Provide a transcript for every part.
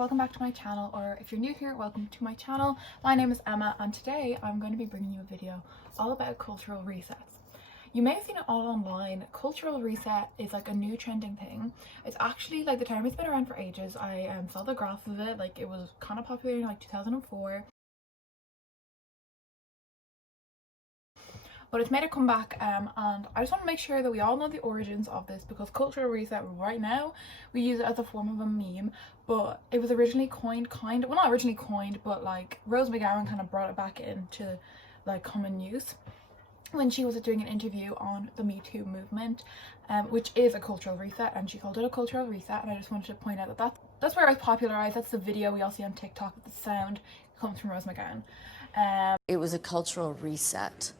welcome back to my channel, or if you're new here, welcome to my channel. My name is Emma and today I'm going to be bringing you a video all about cultural resets. You may have seen it all online. Cultural reset is like a new trending thing. It's actually like the term has been around for ages. I saw the graph of it, like it was kind of popular in like 2004. But it's made a comeback and I just want to make sure that we all know the origins of this, because cultural reset right now we use it as a form of a meme, but it was originally coined well, not originally coined, but like Rose McGowan kind of brought it back into like common use when she was doing an interview on the Me Too movement, which is a cultural reset, and she called it a cultural reset. And I just wanted to point out that that's where it was popularized. That's the video we all see on TikTok. The sound comes from Rose McGowan. It was a cultural reset.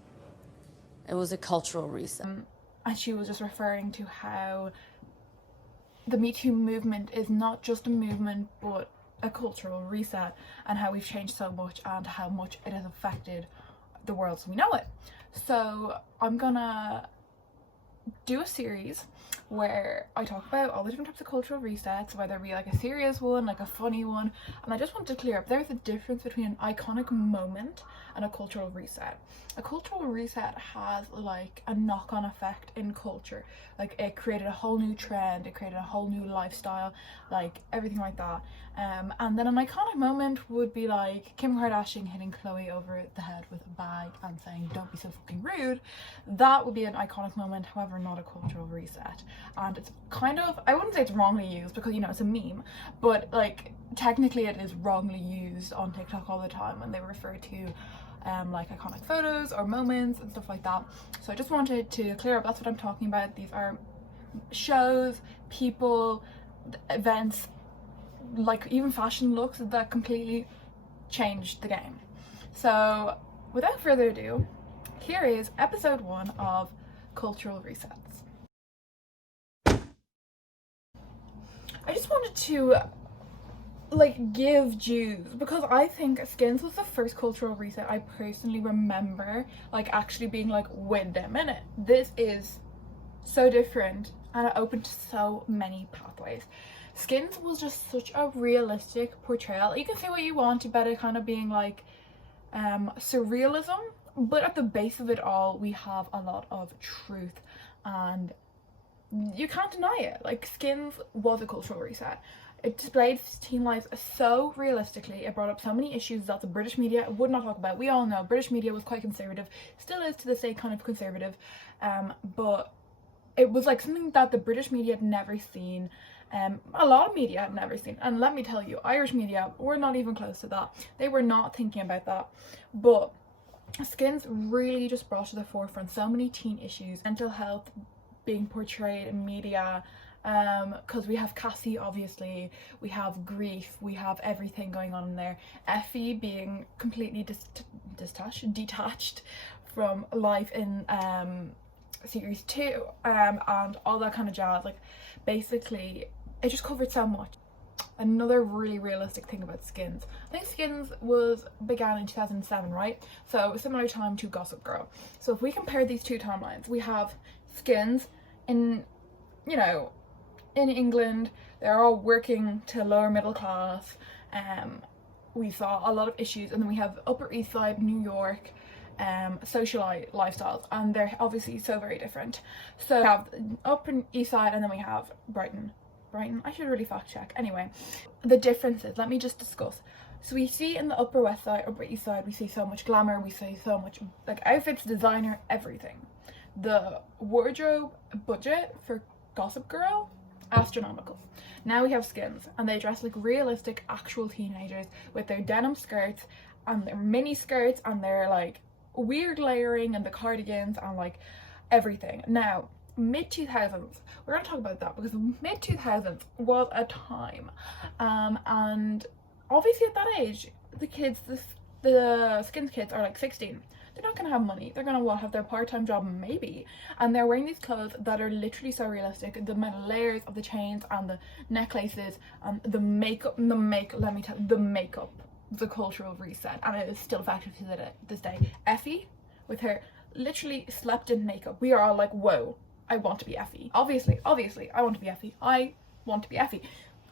It was a cultural reset. And she was just referring to how the Me Too movement is not just a movement but a cultural reset, and how we've changed so much and how much it has affected the world as we know it. So I'm gonna do a series where I talk about all the different types of cultural resets, whether it be like a serious one, like a funny one, and I just want to clear up there's a difference between an iconic moment and a cultural reset. A cultural reset has like a knock-on effect in culture, like it created a whole new trend, it created a whole new lifestyle, like everything like that. And then an iconic moment would be like Kim Kardashian hitting Khloe over the head with a bag and saying don't be so fucking rude. That would be an iconic moment, however not a cultural reset. And it's kind of, I wouldn't say it's wrongly used because, you know, it's a meme, but like technically it is wrongly used on TikTok all the time when they refer to like iconic photos or moments and stuff like that. So I just wanted to clear up, that's what I'm talking about. These are shows, people, events, like even fashion looks that completely changed the game. So without further ado, here is episode 1 of Cultural Resets. I just wanted to like give dues because I think Skins was the first cultural reset I personally remember like actually being like, wait a minute, this is so different, and it opened so many pathways. Skins was just such a realistic portrayal. You can say what you want about it kind of being like surrealism, but at the base of it all we have a lot of truth and you can't deny it. Like Skins was a cultural reset. It displayed teen lives so realistically. It brought up so many issues that the British media would not talk about. We all know British media was quite conservative, still is to this day kind of conservative, but it was like something that the British media had never seen. A lot of media had never seen, and let me tell you, Irish media were not even close to that. They were not thinking about that. But Skins really just brought to the forefront so many teen issues, mental health being portrayed in media, because we have Cassie, obviously, we have grief, we have everything going on in there. Effie being completely detached from life in series 2, and all that kind of jazz. Like basically it just covered so much. Another really realistic thing about Skins, I think Skins began in 2007, right? So similar time to Gossip Girl. So if we compare these two timelines, we have Skins in, you know, in England, they're all working to lower middle class. We saw a lot of issues, and then we have Upper East Side, New York, socialite lifestyles, and they're obviously so very different. So we have Upper East Side, and then we have Brighton. I should really fact check. Anyway, the differences, let me just discuss. So we see in the Upper West Side, Upper East Side, we see so much glamour, we see so much like outfits, designer, everything. The wardrobe budget for Gossip Girl, astronomical. Now we have Skins, and they dress like realistic actual teenagers with their denim skirts and their mini skirts and their like weird layering and the cardigans and like everything. Now mid-2000s, we're going to talk about that because mid-2000s was a time, and obviously at that age the kids, the Skins kids are like 16. They're not gonna have money. They're gonna have their part-time job maybe, and they're wearing these clothes that are literally so realistic. The amount of layers of the chains and the necklaces and the makeup, let me tell you, the makeup, the cultural reset, and it is still effective to this day. Effie with her literally slept in makeup, we are all like, whoa, I want to be Effie. Obviously I want to be Effie. I want to be Effie.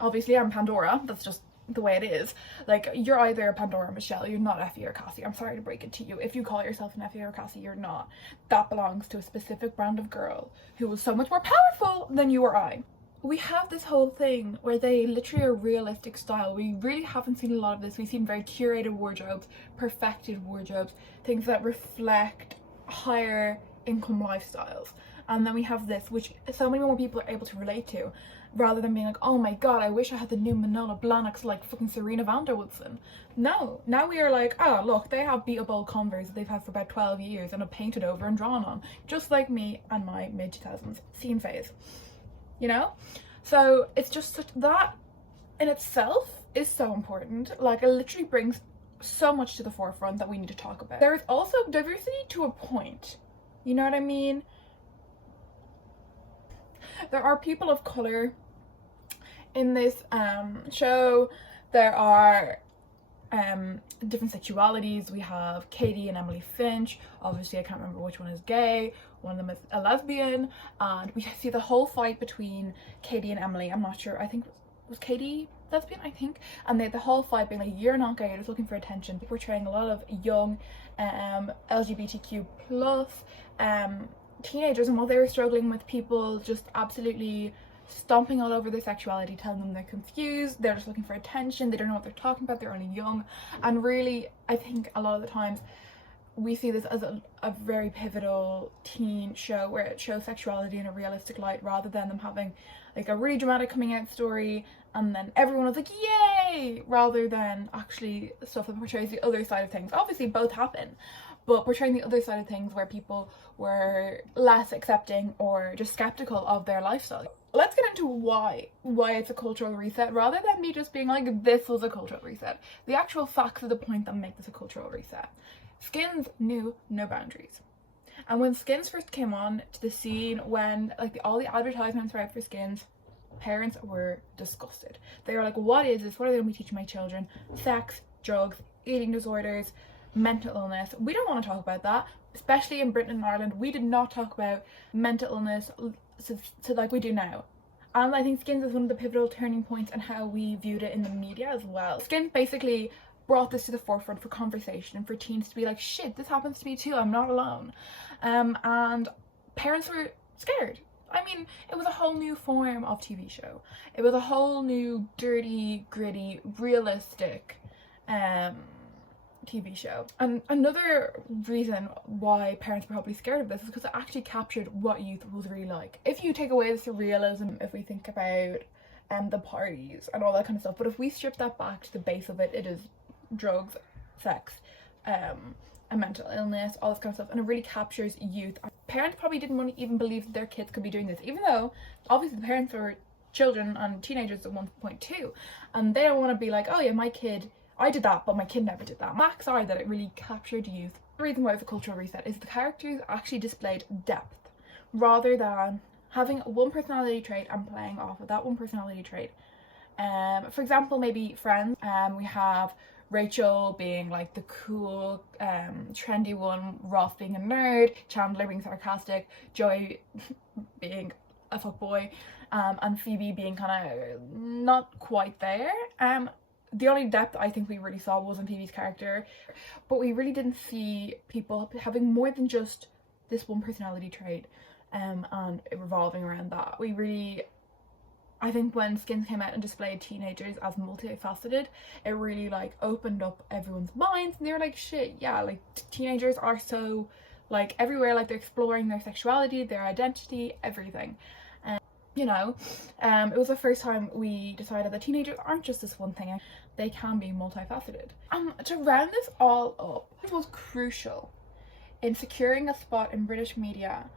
Obviously I'm Pandora, that's just the way it is. Like, you're either Pandora or Michelle, you're not Effie or Cassie. I'm sorry to break it to you. If you call yourself an Effie or Cassie, you're not. That belongs to a specific brand of girl who is so much more powerful than you or I. We have this whole thing where they literally are realistic style. We really haven't seen a lot of this. We've seen very curated wardrobes, perfected wardrobes, things that reflect higher income lifestyles. And then we have this, which so many more people are able to relate to, rather than being like, oh my god, I wish I had the new Manila Blahniks like fucking Serena van der Woodsen. No, now we are like, oh look, they have beatable Converse that they've had for about 12 years and have painted over and drawn on, just like me and my mid-2000s scene phase, you know? So it's just such, that in itself is so important. Like, it literally brings so much to the forefront that we need to talk about. There is also diversity to a point, you know what I mean? There are people of color in this show. There are different sexualities. We have Katie and Emily Finch. Obviously I can't remember which one is gay, one of them is a lesbian, and we see the whole fight between Katie and Emily. I'm not sure, I think was Katie lesbian, I think, and the whole fight being like, you're not gay, you're just looking for attention, portraying a lot of young LGBTQ plus teenagers and what they were struggling with, people just absolutely stomping all over their sexuality, telling them they're confused, they're just looking for attention, they don't know what they're talking about, they're only young. And really, I think a lot of the times we see this as a very pivotal teen show where it shows sexuality in a realistic light, rather than them having like a really dramatic coming out story and then everyone was like, yay, rather than actually stuff that portrays the other side of things. Obviously both happen, but portraying the other side of things where people were less accepting or just skeptical of their lifestyle. Let's get into why it's a cultural reset, rather than me just being like, this was a cultural reset. The actual facts are the point that make this a cultural reset. Skins knew no boundaries. And when Skins first came on to the scene, when like all the advertisements were out for Skins, parents were disgusted. They were like, what is this? What are they going to be teaching my children? Sex, drugs, eating disorders, mental illness. We don't want to talk about that, especially in Britain and Ireland. We did not talk about mental illness to like we do now. And I think Skins is one of the pivotal turning points in how we viewed it in the media as well. Skins basically brought this to the forefront for conversation and for teens to be like, shit, this happens to me too, I'm not alone. And parents were scared. I mean, it was a whole new form of TV show. It was a whole new dirty, gritty, realistic TV show. And another reason why parents were probably scared of this is because it actually captured what youth was really like. If you take away the surrealism, if we think about the parties and all that kind of stuff, but if we strip that back to the base of it, it is drugs, sex, and mental illness, all this kind of stuff, and it really captures youth. Parents probably didn't want to even believe that their kids could be doing this, even though obviously the parents were children and teenagers at one point too, and they don't want to be like, oh yeah, my kid, I did that, but my kid never did that. Facts are that it really captured youth. The reason why it's a cultural reset is the characters actually displayed depth, rather than having one personality trait and playing off of that one personality trait. For example, maybe Friends, we have Rachel being like the cool, trendy one, Ross being a nerd, Chandler being sarcastic, Joey being a fuckboy, and Phoebe being kind of not quite there. The only depth I think we really saw was in Phoebe's character, but we really didn't see people having more than just this one personality trait, and it revolving around that. We really, I think when Skins came out and displayed teenagers as multifaceted, it really like opened up everyone's minds, and they were like, shit, yeah, like teenagers are so like everywhere, like they're exploring their sexuality, their identity, everything. You know, it was the first time we decided that teenagers aren't just this one thing, they can be multifaceted. To round this all up, it was crucial in securing a spot in British media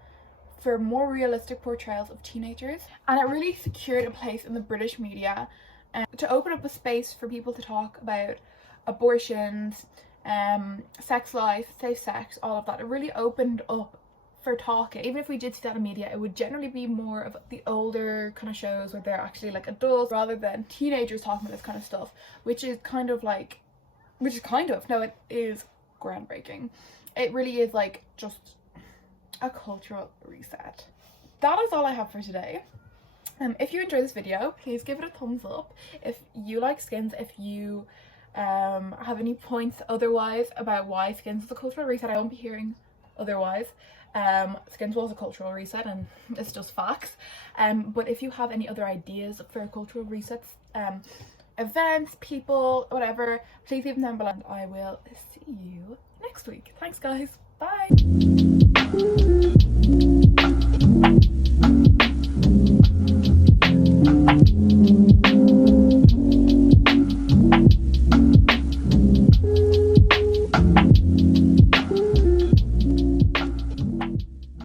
for more realistic portrayals of teenagers, and it really secured a place in the British media to open up a space for people to talk about abortions, sex life, safe sex, all of that. It really opened up for talking. Even if we did see that in media, it would generally be more of the older kind of shows where they're actually like adults rather than teenagers talking about this kind of stuff, which is kind of, no, it is groundbreaking. It really is like just a cultural reset. That is all I have for today. If you enjoyed this video, please give it a thumbs up. If you like Skins, if you have any points otherwise about why Skins is a cultural reset, I won't be hearing otherwise. Skins was a cultural reset and it's just facts. But if you have any other ideas for cultural resets, events, people, whatever, please leave them down below and I will see you next week. Thanks guys, bye!